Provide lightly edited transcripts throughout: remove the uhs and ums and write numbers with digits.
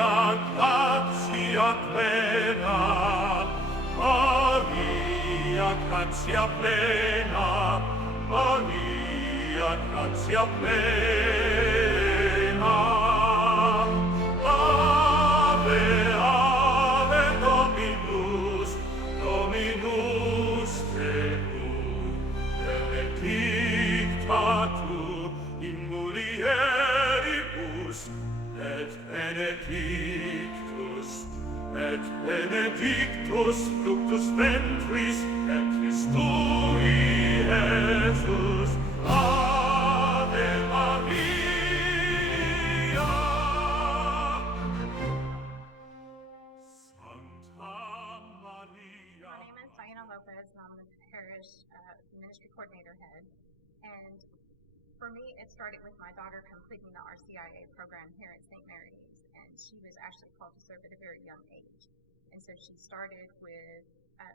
gratia plena, Maria, gratia plena, Maria, gratia plena. Ave, ave, Dominus, Dominus tecum, benedicta tu in mulieribus, et benedictus fructus ventris, et Christui Jesus. Ave Maria. Santa Maria. My name is Diana Lopez, and I'm the parish ministry coordinator head. And for me, it started with my daughter completing the RCIA program here at St. Mary's, and she was actually called to serve at a very young age. And so she started with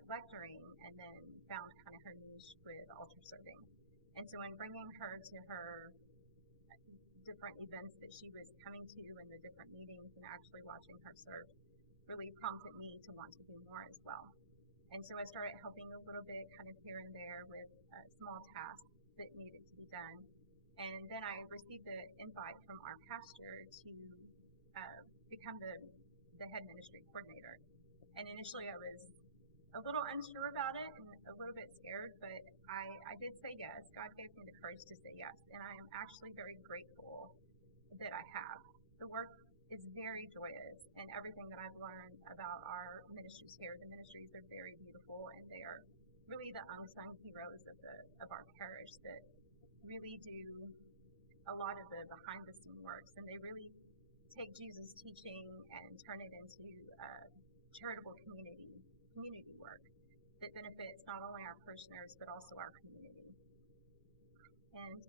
lecturing and then found kind of her niche with altar serving. And so in bringing her to her different events that she was coming to and the different meetings and actually watching her serve really prompted me to want to do more as well. And so I started helping a little bit kind of here and there with small tasks that needed to be done. And then I received the invite from our pastor to become the head ministry coordinator. And initially I was a little unsure about it and a little bit scared, but I did say yes. God gave me the courage to say yes. And I am actually very grateful that I have. The work is very joyous, and everything that I've learned about our ministries here, the ministries are very beautiful, and they are really the unsung heroes of our parish that really do a lot of the behind the scene works, and they really take Jesus' teaching and turn it into charitable community work that benefits not only our parishioners but also our community. And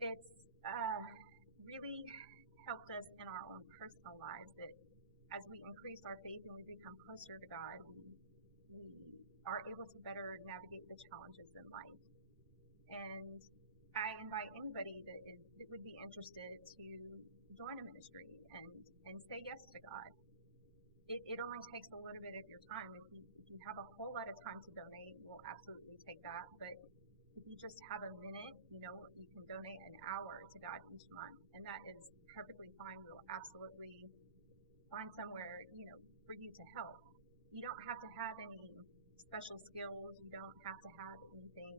it's really helped us in our own personal lives that as we increase our faith and we become closer to God, we are able to better navigate the challenges in life. And I invite anybody that would be interested to join a ministry and say yes to God. It only takes a little bit of your time. If you have a whole lot of time to donate, we'll absolutely take that. But if you just have a minute, you can donate an hour to God each month, and that is perfectly fine. We'll absolutely find somewhere, for you to help. You don't have to have any special skills. You don't have to have anything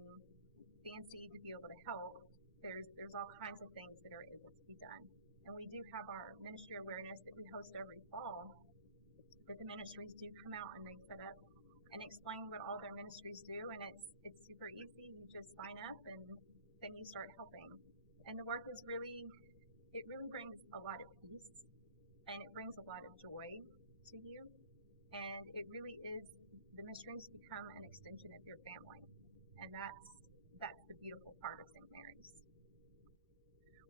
fancy to be able to help. There's all kinds of things that are able to be done. And we do have our ministry awareness that we host every fall, that the ministries do come out and they set up and explain what all their ministries do, and it's super easy. You just sign up and then you start helping. And the work is really brings a lot of peace, and it brings a lot of joy to you, and it really is, the ministries become an extension of your family, and that's the beautiful part of St. Mary's.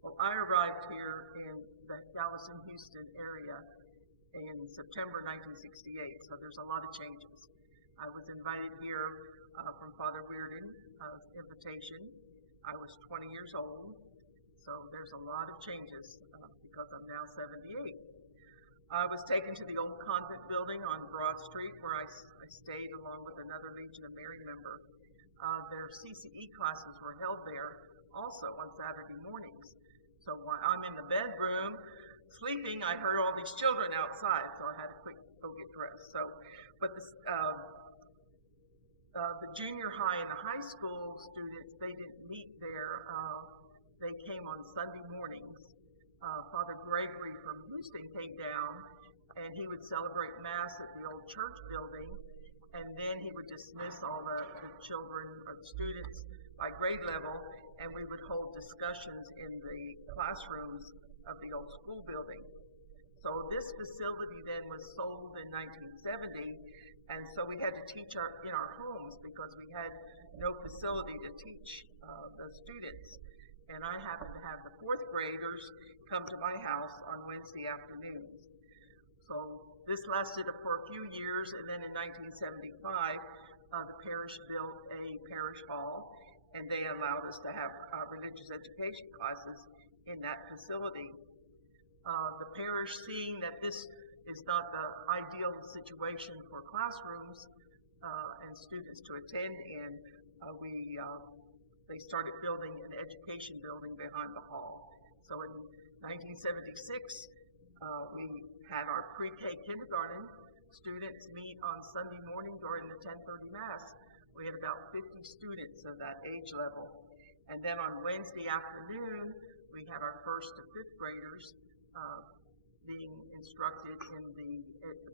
Well, I arrived here in the Galveston-Houston area in September 1968, so there's a lot of changes. I was invited here from Father Reardon's invitation. I was 20 years old, so there's a lot of changes because I'm now 78. I was taken to the old convent building on Broad Street where I stayed along with another Legion of Mary member. Their CCE classes were held there also on Saturday mornings. So while I'm in the bedroom sleeping, I heard all these children outside, so I had to quick go get dressed. But the junior high and the high school students, they didn't meet there. They came on Sunday mornings. Father Gregory from Houston came down, and he would celebrate Mass at the old church building, and then he would dismiss all the children or the students by grade level, and we would hold discussions in the classrooms of the old school building. So this facility then was sold in 1970, and so we had to teach in our homes because we had no facility to teach the students. And I happened to have the fourth graders come to my house on Wednesday afternoons. So this lasted for a few years, and then in 1975, the parish built a parish hall, and they allowed us to have religious education classes in that facility. The parish, seeing that this is not the ideal situation for classrooms and students to attend in, they started building an education building behind the hall. So in 1976, we had our pre-K kindergarten students meet on Sunday morning during the 10:30 Mass. We had about 50 students of that age level. And then on Wednesday afternoon, we had our first to fifth graders being instructed in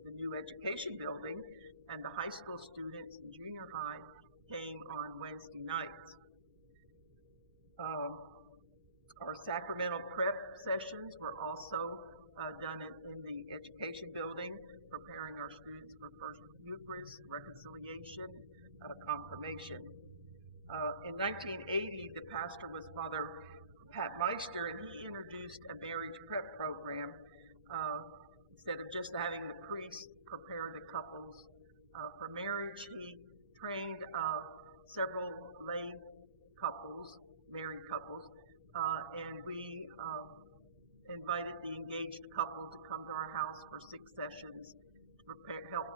the new education building, and the high school students in junior high came on Wednesday nights. Our sacramental prep sessions were also done in the education building, preparing our students for First Eucharist, reconciliation, confirmation. In 1980, the pastor was Father Pat Meister, and he introduced a marriage prep program. Instead of just having the priest prepare the couples for marriage, he trained several lay couples, married couples, and we invited the engaged couple to come to our house for 6 sessions to help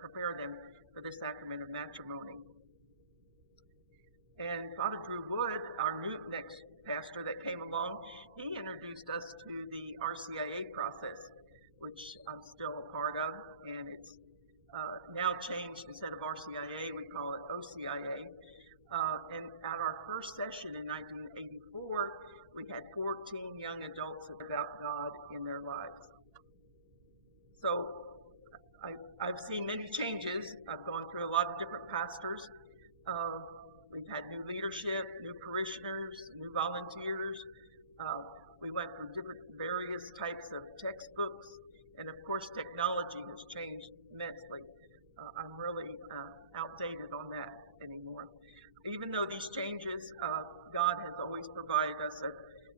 prepare them for the sacrament of matrimony. And Father Drew Wood, our next pastor that came along, he introduced us to the RCIA process, which I'm still a part of, and it's now changed. Instead of RCIA, we call it OCIA. And at our first session in 1984, we had 14 young adults about God in their lives. So I've seen many changes. I've gone through a lot of different pastors. We've had new leadership, new parishioners, new volunteers. We went through various types of textbooks, and of course technology has changed immensely. I'm really outdated on that anymore. Even though these changes, God has always provided us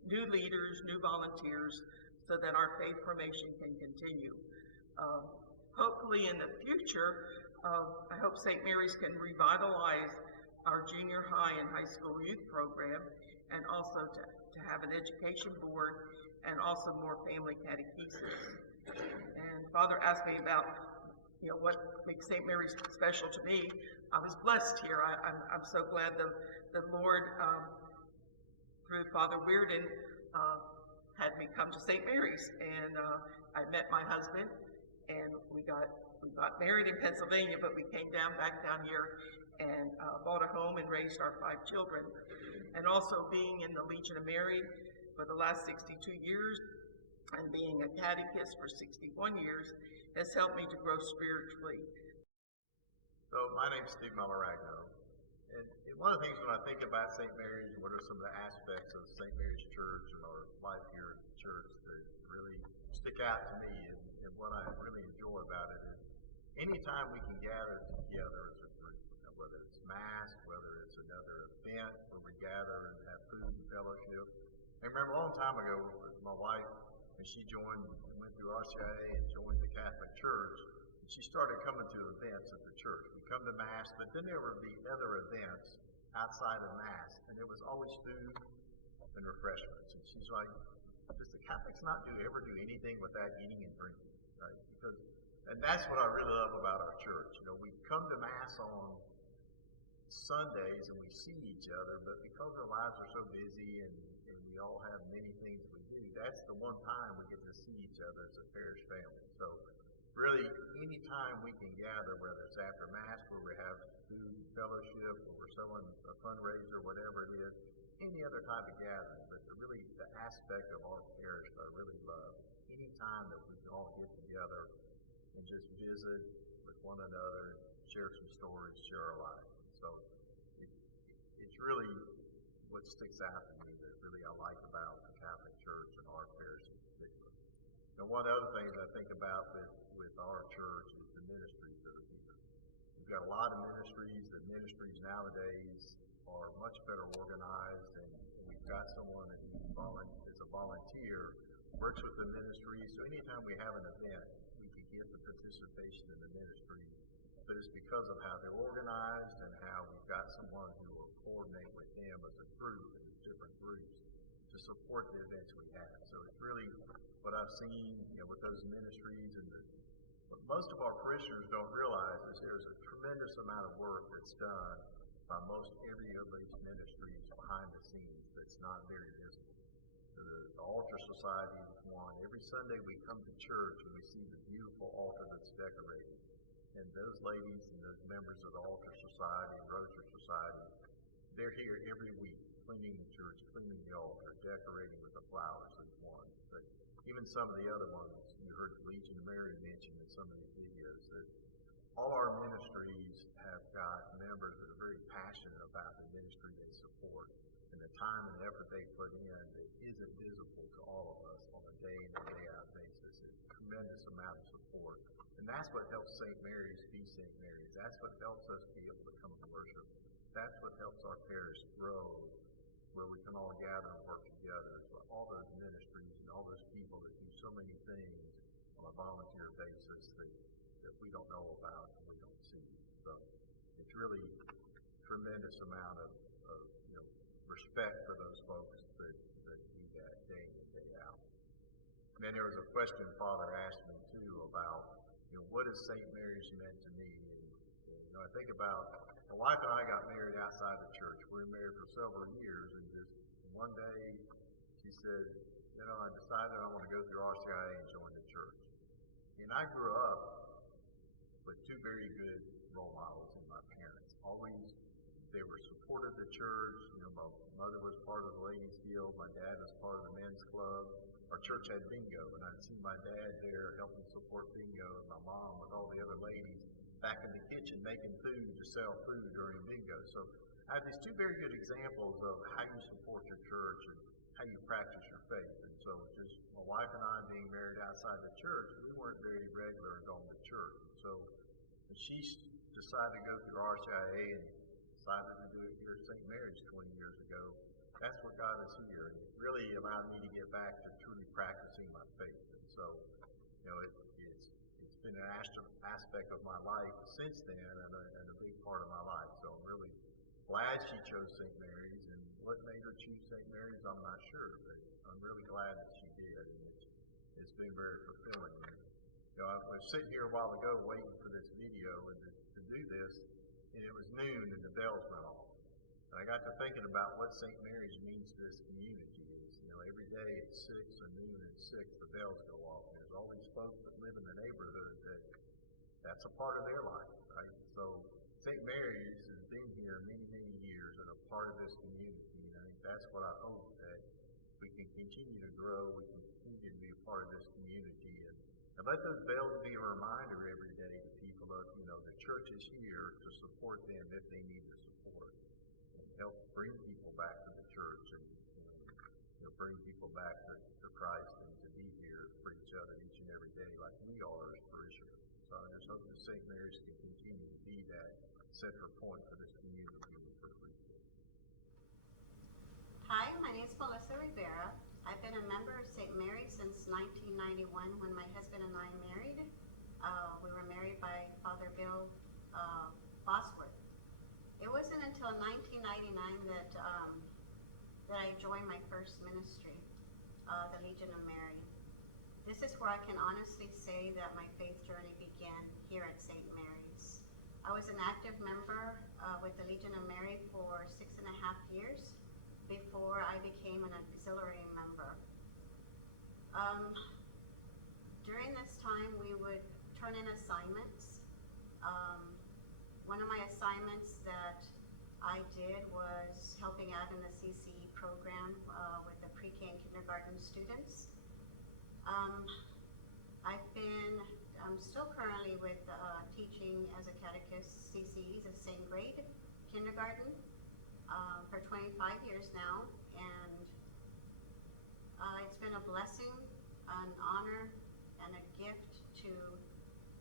new leaders, new volunteers, so that our faith formation can continue. Hopefully in the future, I hope St. Mary's can revitalize our junior high and high school youth program, and also to have an education board, and also more family catechesis. And Father asked me about, what makes St. Mary's special to me. I was blessed here. I'm so glad the Lord, through Father Weirden, had me come to St. Mary's, and I met my husband, and we got married in Pennsylvania, but we came back down here and bought a home and raised our 5 children. And also being in the Legion of Mary for the last 62 years and being a catechist for 61 years has helped me to grow spiritually. So my name's Steve Malaragno, and one of the things when I think about St. Mary's, what are some of the aspects of St. Mary's Church and our life here at the church that really stick out to me, and what I really enjoy about it is anytime we can gather together as a group, whether it's Mass, whether it's another event where we gather and have food and fellowship. I remember a long time ago, my wife, when she went through RCIA and joined the Catholic Church, and she started coming to events at the church. We come to Mass, but then there would be other events outside of Mass, and there was always food and refreshments. And she's like, does the Catholics not ever do anything without eating and drinking, right? And that's what I really love about our church. We come to Mass on Sundays and we see each other, but because our lives are so busy and we all have many things we do, that's the one time we get to see each other as a parish family. So really, any time we can gather, whether it's after Mass where we have food, fellowship, or we're selling a fundraiser, whatever it is, any other type of gathering, but really the aspect of our parish that I really love, any time that we can all get together and just visit with one another, share some stories, share our lives. So it's really what sticks out to me that really I like about the Catholic Church and our parish in particular. And one of the other things I think about with our church is the ministries that are here. We've got a lot of ministries. The ministries nowadays are much better organized, and we've got someone that is a volunteer, works with the ministry. So anytime we have an event, we can get the participation in the ministry. But it's because of how they're organized and how we've got someone who will coordinate with them as a group and as different groups to support the events we have. So it's really, what I've seen, with those ministries and what most of our parishioners don't realize is there's a tremendous amount of work that's done by most every of these ministries behind the scenes that's not very visible. The altar society is one. Every Sunday we come to church and we see the beautiful altar that's decorated. And those ladies and those members of the altar society and rosary society, they're here every week cleaning the church, cleaning the altar, decorating with the flowers and one. But even some of the other ones, you heard the Legion of Mary mentioned in some of these videos, that all our ministries have got members that are very passionate about the ministry they support. And the time and effort they put in that isn't visible to all of us on a day in and day out basis. It's a tremendous amount of support. And that's what helps St. Mary's be St. Mary's. That's what helps us be able to come to worship. That's what helps our parish grow, where we can all gather and work together. So all those ministries and all those people that do so many things on a volunteer basis that we don't know about and we don't see. So it's really a tremendous amount of respect for those folks that do that day in and day out. And then there was a question Father asked me too about, what has St. Mary's meant to me? And I think about, my wife and I got married outside the church. We were married for several years, and just one day she said, I decided I want to go through RCIA and join the church. And I grew up with two very good role models in my parents. Always, they were supportive of the church. My mother was part of the ladies' guild. My dad was part of the men's club. Our church had bingo, and I'd see my dad there helping support bingo, and my mom with all the other ladies back in the kitchen making food to sell food during bingo. So I have these two very good examples of how you support your church and how you practice your faith. And so just my wife and I being married outside the church, we weren't very regular going to church. And so when she decided to go through RCIA and decided to do it here at St. Mary's 20 years ago, that's what got us here. And it really allowed me to get back to truly practicing my faith. And so, it's been an aspect of my life since then and a big part of my life. So I'm really glad she chose St. Mary's, and what made her choose St. Mary's, I'm not sure, but I'm really glad that she did, and it's been very fulfilling. I was sitting here a while ago waiting for this video and to do this, and it was noon and the bells went off. And I got to thinking about what St. Mary's means to this community. Every day at 6 or noon at 6, the bells go off. And there's all these folks that live in the neighborhood that's a part of their life, right? So St. Mary's has been here many, many years and a part of this community. And I think that's what I hope, that we can continue to grow, we can continue to be a part of this community. And let those bells be a reminder every day to people of, the church is here to support them if they need the support, and help bring people back to the church and bring people back to Christ, and to be here for each other each and every day like we are as parishioners. So I just hope that St. Mary's can continue to be that central point for this community we privilege. Hi, my name is Melissa Rivera. I've been a member of St. Mary's since 1991 when my husband and I married. We were married by Father Bill Bosworth. It wasn't until 1999 that I joined my first ministry, the Legion of Mary. This is where I can honestly say that my faith journey began here at St. Mary's. I was an active member with the Legion of Mary for 6.5 years before I became an auxiliary member. During this time, we would turn in assignments. One of my assignments that I did was helping out in the CCE program with the pre-K and kindergarten students. I'm still currently with teaching as a catechist CCEs of same grade kindergarten for 25 years now, and it's been a blessing, an honor, and a gift to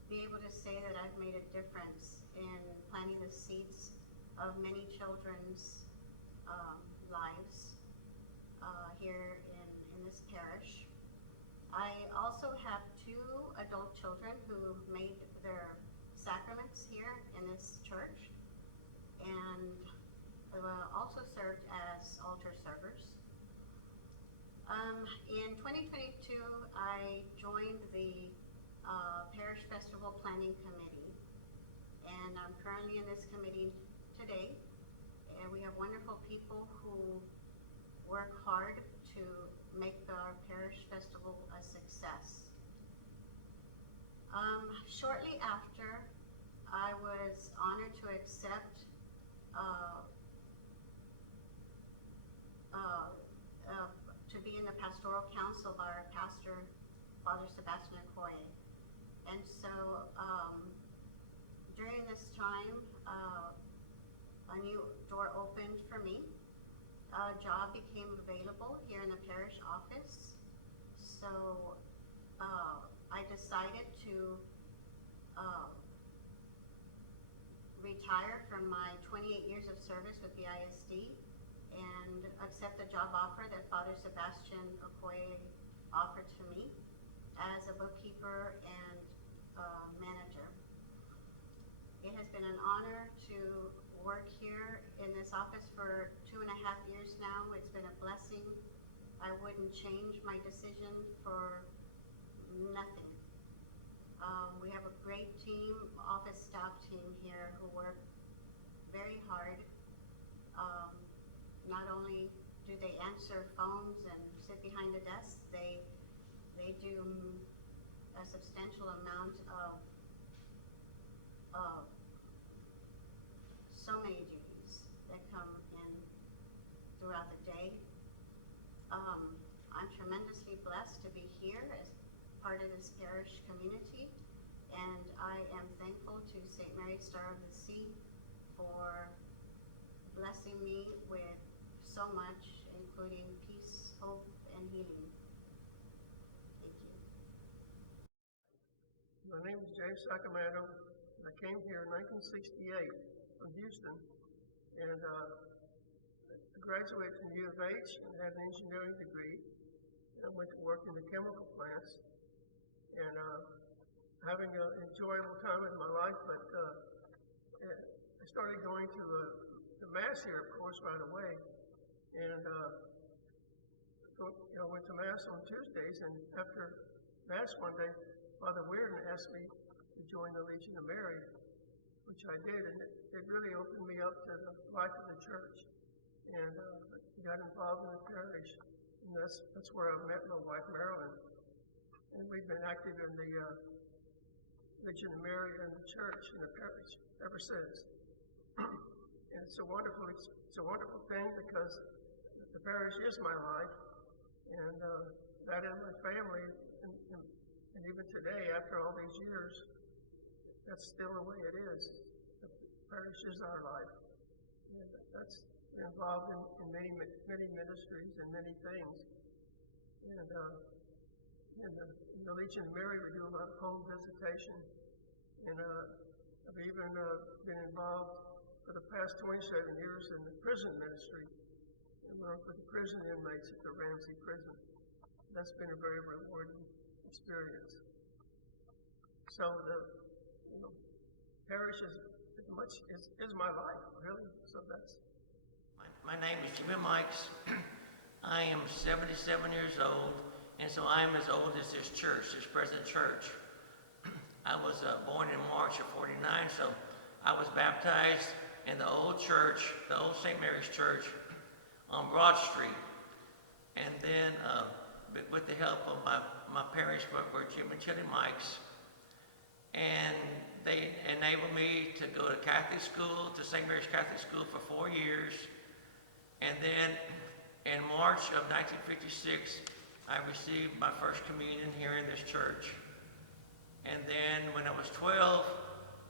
be able to say that I've made a difference in planting the seeds of many children's lives here in this parish. I also have 2 adult children who made their sacraments here in this church, and also served as altar servers. In 2022, I joined the Parish Festival Planning Committee, and I'm currently in this committee today. And we have wonderful people who work hard to make our parish festival a success. Shortly after, I was honored to accept to be in the pastoral council by our pastor, Father Sebastian Okoye. And so during this time, a new door opened for me. A job became available here in the parish office. So I decided to retire from my 28 years of service with the ISD and accept the job offer that Father Sebastian Okoye offered to me as a bookkeeper and manager. It has been an honor to work here in this office for 2.5 years now. It's been a blessing. I wouldn't change my decision for nothing. We have a great team, office staff team here who work very hard. Not only do they answer phones and sit behind a desk, they do a substantial amount of so many duties that come in throughout the day. I'm tremendously blessed to be here as part of this parish community, and I am thankful to St. Mary's Star of the Sea for blessing me with so much, including peace, hope, and healing. Thank you. My name is James Sacramento, and I came here in 1968 from Houston, and I graduated from U of H and had an engineering degree. And I went to work in the chemical plants, and having an enjoyable time in my life, but I started going to the Mass here, of course, right away. And went to Mass on Tuesdays, and after Mass one day, Father Weirden asked me to join the Legion of Mary, which I did, and it really opened me up to the life of the church, and got involved in the parish, and that's where I met my wife Marilyn, and we've been active in the Legion of Mary and the church and the parish ever since. And it's a wonderful thing because the parish is my life, and that is my family, and even today, after all these years, that's still the way it is. The parish is our life. And that's involved in many ministries and many things. And in the Legion of Mary, we do a lot of home visitation, and I've even been involved for the past 27 years in the prison ministry, and work with the prison inmates at the Ramsey prison. That's been a very rewarding experience. So the parish is my life, really. So that's. My name is Jimmy Mikes. I am 77 years old, and so I am as old as this church, this present church. I was born in March of '49, so I was baptized in the old church, the old St. Mary's Church on Broad Street. And then with the help of my parents were Jim and Chili Mikes, and they enabled me to go to Catholic school, to St. Mary's Catholic School for 4 years. And then in March of 1956, I received my first communion here in this church. And then when I was 12,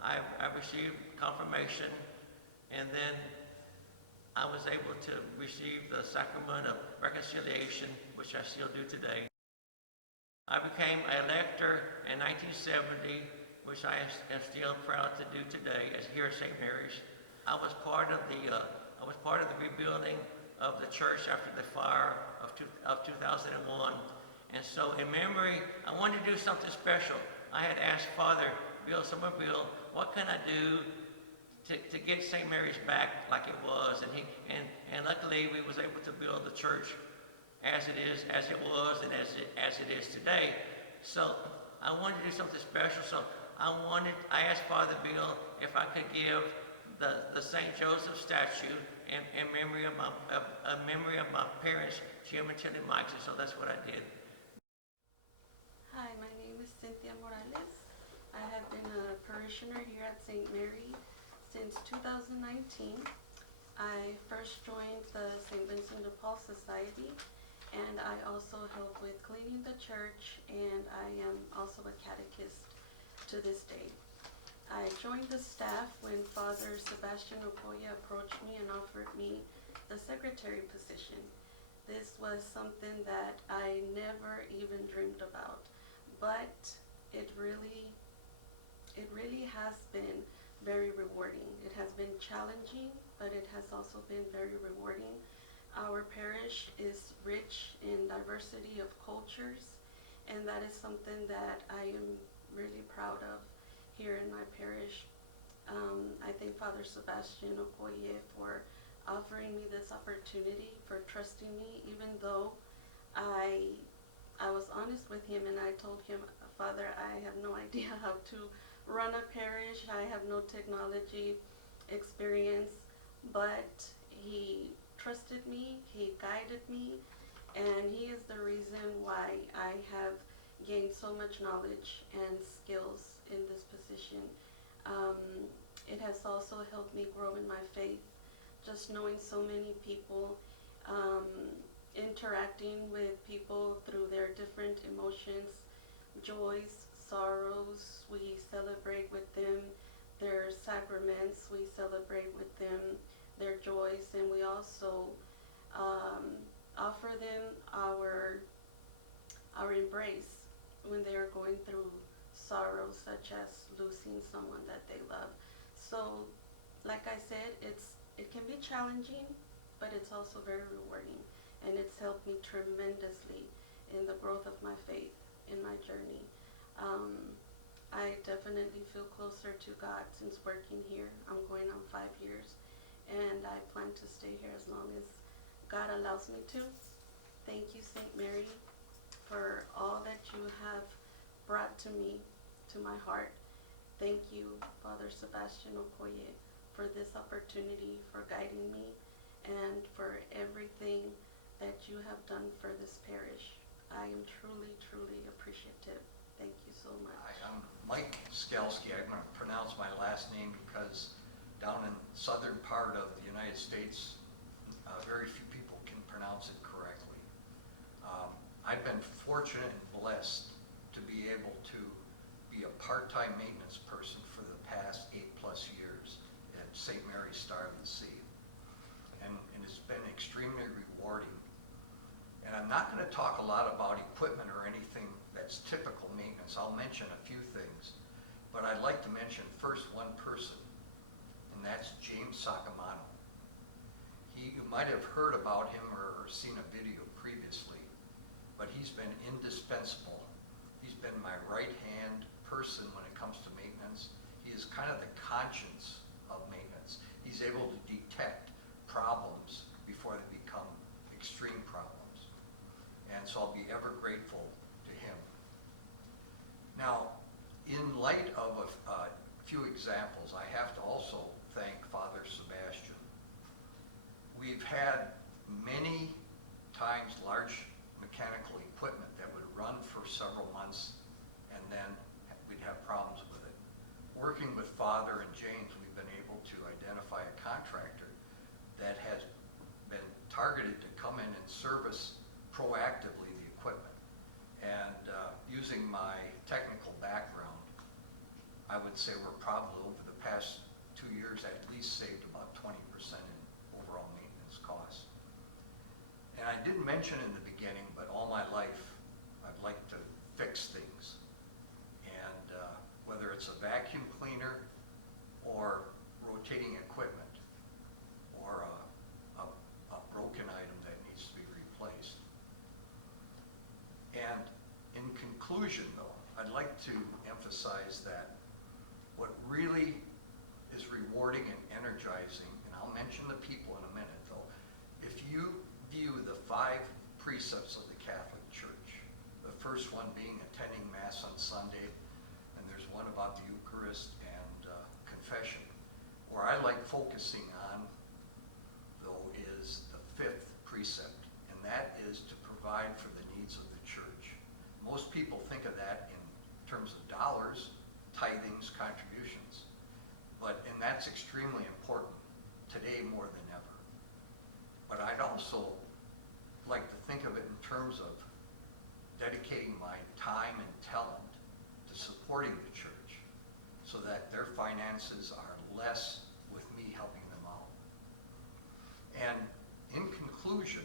I received confirmation, and then I was able to receive the sacrament of reconciliation, which I still do today. I became a lector in 1970, which I am still proud to do today as here at St. Mary's. I was part of the rebuilding of the church after the fire of 2001. And so in memory, I wanted to do something special. I had asked Father Bill Somerville, what can I do to get St. Mary's back like it was? And luckily we was able to build the church as it was, and as it is today. So I wanted to do something special. So I asked Father Bill if I could give the St. Joseph statue in memory of my parents, Jim and Tilly Mikes, and so that's what I did. Hi, my name is Cynthia Morales. I have been a parishioner here at St. Mary since 2019. I first joined the St. Vincent de Paul Society, and I also help with cleaning the church, and I am also a catechist to this day. I joined the staff when Father Sebastian Okoye approached me and offered me the secretary position. This was something that I never even dreamed about, but it really has been very rewarding. It has been challenging, but it has also been very rewarding. Our parish is rich in diversity of cultures, and that is something that I am really proud of here in my parish. I thank Father Sebastian Okoye for offering me this opportunity, for trusting me, even though I was honest with him and I told him, Father, I have no idea how to run a parish. I have no technology experience, but he trusted me, he guided me, and he is the reason why I have gained so much knowledge and skills in this position. It has also helped me grow in my faith, just knowing so many people, interacting with people through their different emotions, joys, sorrows. We celebrate with them their sacraments, we celebrate with them their joys, and we also offer them our embrace when they are going through sorrows, such as losing someone that they love. So, like I said, it can be challenging, but it's also very rewarding, and it's helped me tremendously in the growth of my faith in my journey. I definitely feel closer to God since working here. I'm going on 5 years, and I plan to stay here as long as God allows me to. Thank you, St. Mary, for all that you have brought to me, to my heart. Thank you, Father Sebastian Okoye, for this opportunity, for guiding me, and for everything that you have done for this parish. I am truly, truly appreciative. Thank you so much. Hi, I'm Mike Skalski. I'm going to pronounce my last name because down in the southern part of the United States, very few people can pronounce it correctly. I've been fortunate and blessed to be able to be a part-time maintenance person for the past 8+ years at St. Mary's Star of the Sea. And it's been extremely rewarding. And I'm not going to talk a lot about equipment or anything that's typical maintenance. I'll mention a few things, but I'd like to mention first one person, and that's James Sacamano. You might have heard about him or seen a video previously, but he's been indispensable. He's been my right-hand person when it comes to maintenance. He is kind of the conscience of maintenance. He's able to detect problems before they become extreme problems. And so I'll be ever grateful to him. Now, in light of a few examples, I have to also thank Father Sebastian. We've had many times large mechanical equipment that would run for several months and then we'd have problems with it. Working with Father and James, we've been able to identify a contractor that has been targeted to come in and service proactively the equipment. And using my technical background, I would say we're probably over the past 2 years at least saved about 20% in overall maintenance costs. And I didn't mention in the beginning, but all my life I've liked to fix things. And whether it's a vacuum cleaner or rotating equipment or a broken item that needs to be replaced. And in conclusion, though, I'd like to emphasize that what really is rewarding and energizing, and I'll mention the people in a minute, though, if you view the 5 precepts of the Catholic Church. The first one being attending Mass on Sunday, and there's one about the Eucharist and confession. Where I like focusing on, though, is the fifth precept, and that is to provide for the needs of the church. Most people think of that in terms of dollars, tithings, contributions, and that's extremely important today more than ever. But I'd also like to think of it in terms of dedicating my time and talent to supporting the church so that their finances are less with me helping them out. And in conclusion,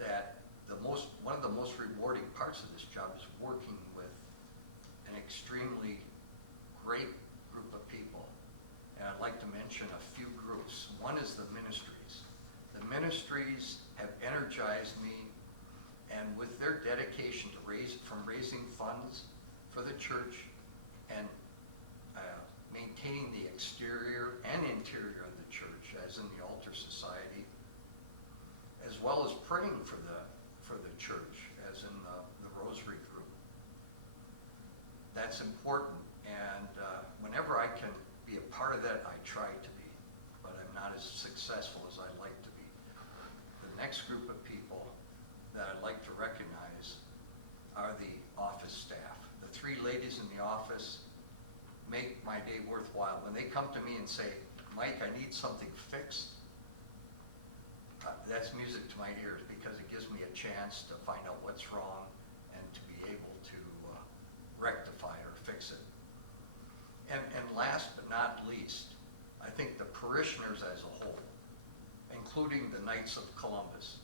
that one of the most rewarding parts of this job is working with an extremely great group of people. And I'd like to mention a few groups. One is the ministries. The ministries have energized me, and with their dedication to raising funds for the church and maintaining the exterior and interior of the church, as in the Altar Society, as well as praying for the church, as in the Rosary Group. That's important, and whenever I can be a part of that, I try to be, but I'm not as successful as I'd like to be. The next group of people that I'd like to recognize are the office staff. The three ladies in the office make my day worthwhile. When they come to me and say, Mike, I need something fixed, that's music to my ears, because it gives me a chance to find out what's wrong and to be able to rectify or fix it. And last but not least, I think the parishioners as a whole, including the Knights of Columbus,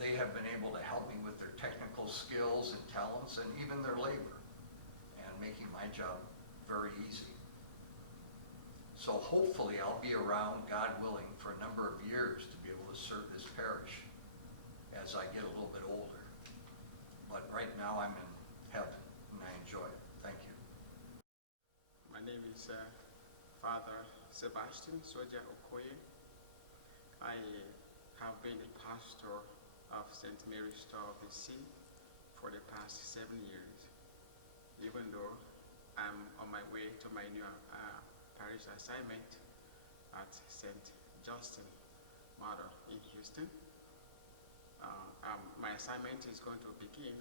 they have been able to help me with their technical skills and talents and even their labor, and making my job very easy. So hopefully I'll be around, God willing, for a number of years to be able to serve this parish as I get a little bit older. But right now I'm in heaven and I enjoy it. Thank you. My name is Father Sebastian Soja Okoye. I have been a pastor of St. Mary's Store of the Sea for the past 7 years, even though I'm on my way to my new parish assignment at St. Justin Mother in Houston. My assignment is going to begin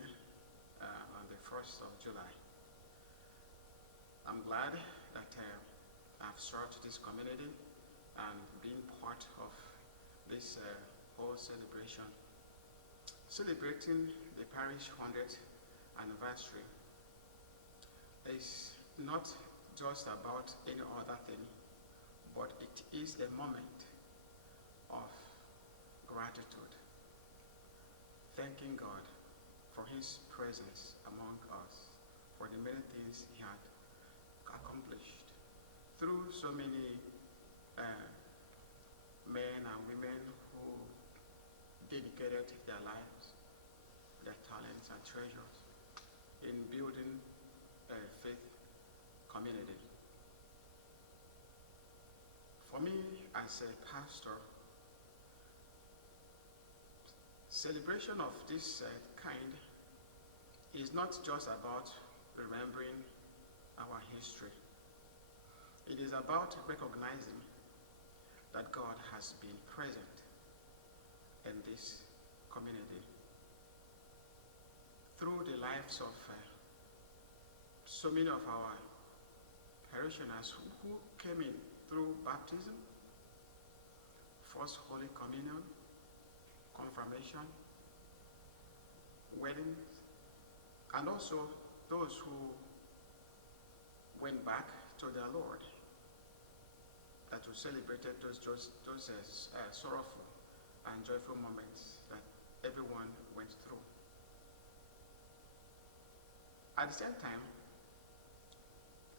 on the 1st of July. I'm glad that I've served this community and being part of this whole celebration. Celebrating the parish 100th anniversary is not just about any other thing, but it is a moment of gratitude, thanking God for His presence among us, for the many things He had accomplished through so many men and women who dedicated their lives, their talents and treasures in building a faith community. For me, as a pastor, celebration of this kind is not just about remembering our history. It is about recognizing that God has been present in this community through the lives of so many of our parishioners who came in through baptism, First Holy Communion, confirmation, weddings, and also those who went back to their Lord, that we celebrated those sorrowful and joyful moments that everyone went through. At the same time,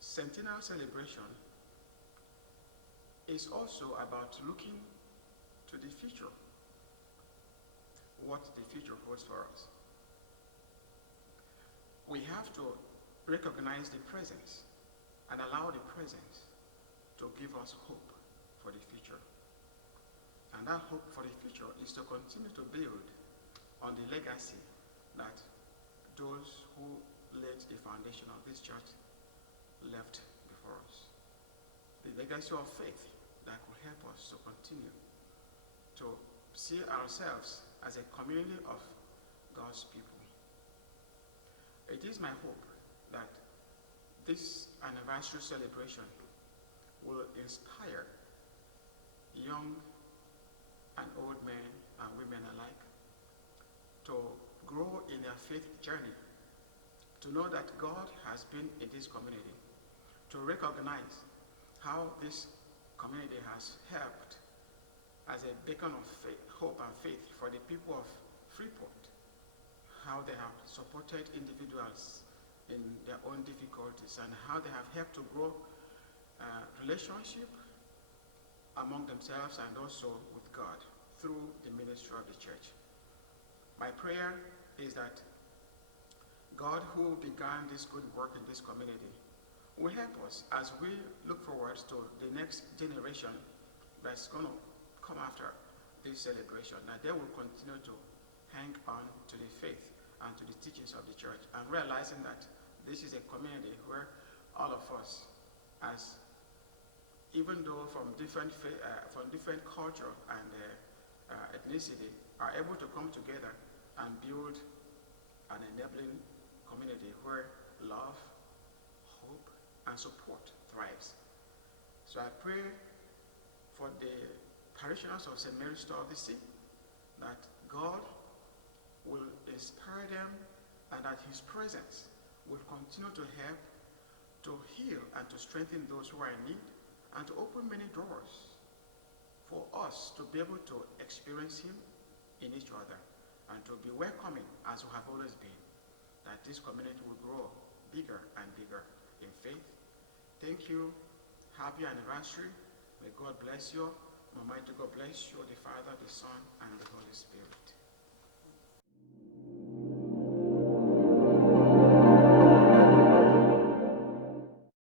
Centennial celebration is also about looking to the future, what the future holds for us. We have to recognize the presence and allow the presence to give us hope for the future. And that hope for the future is to continue to build on the legacy that those who laid the foundation of this church left before us. The legacy of faith that could help us to continue to see ourselves as a community of God's people. It is my hope that this anniversary celebration will inspire young and old men and women alike to grow in their faith journey, to know that God has been in this community, to recognize how this community has helped as a beacon of faith, hope and faith for the people of Freeport, how they have supported individuals in their own difficulties, and how they have helped to grow relationship among themselves and also with God through the ministry of the church. My prayer is that God, who began this good work in this community, will help us as we look forward to the next generation that's going to come after this celebration, that they will continue to hang on to the faith and to the teachings of the church, and realizing that this is a community where all of us, as even though from different culture and ethnicity, are able to come together and build an enabling community where love, hope, and support thrives. So I pray for the parishioners of St. Mary's Store of the Sea that God will inspire them and that His presence will continue to help to heal and to strengthen those who are in need and to open many doors for us to be able to experience Him in each other and to be welcoming as we have always been, that this community will grow bigger and bigger in faith. Thank you. Happy anniversary. May God bless you. Almighty God bless you, the Father, the Son, and the Holy Spirit.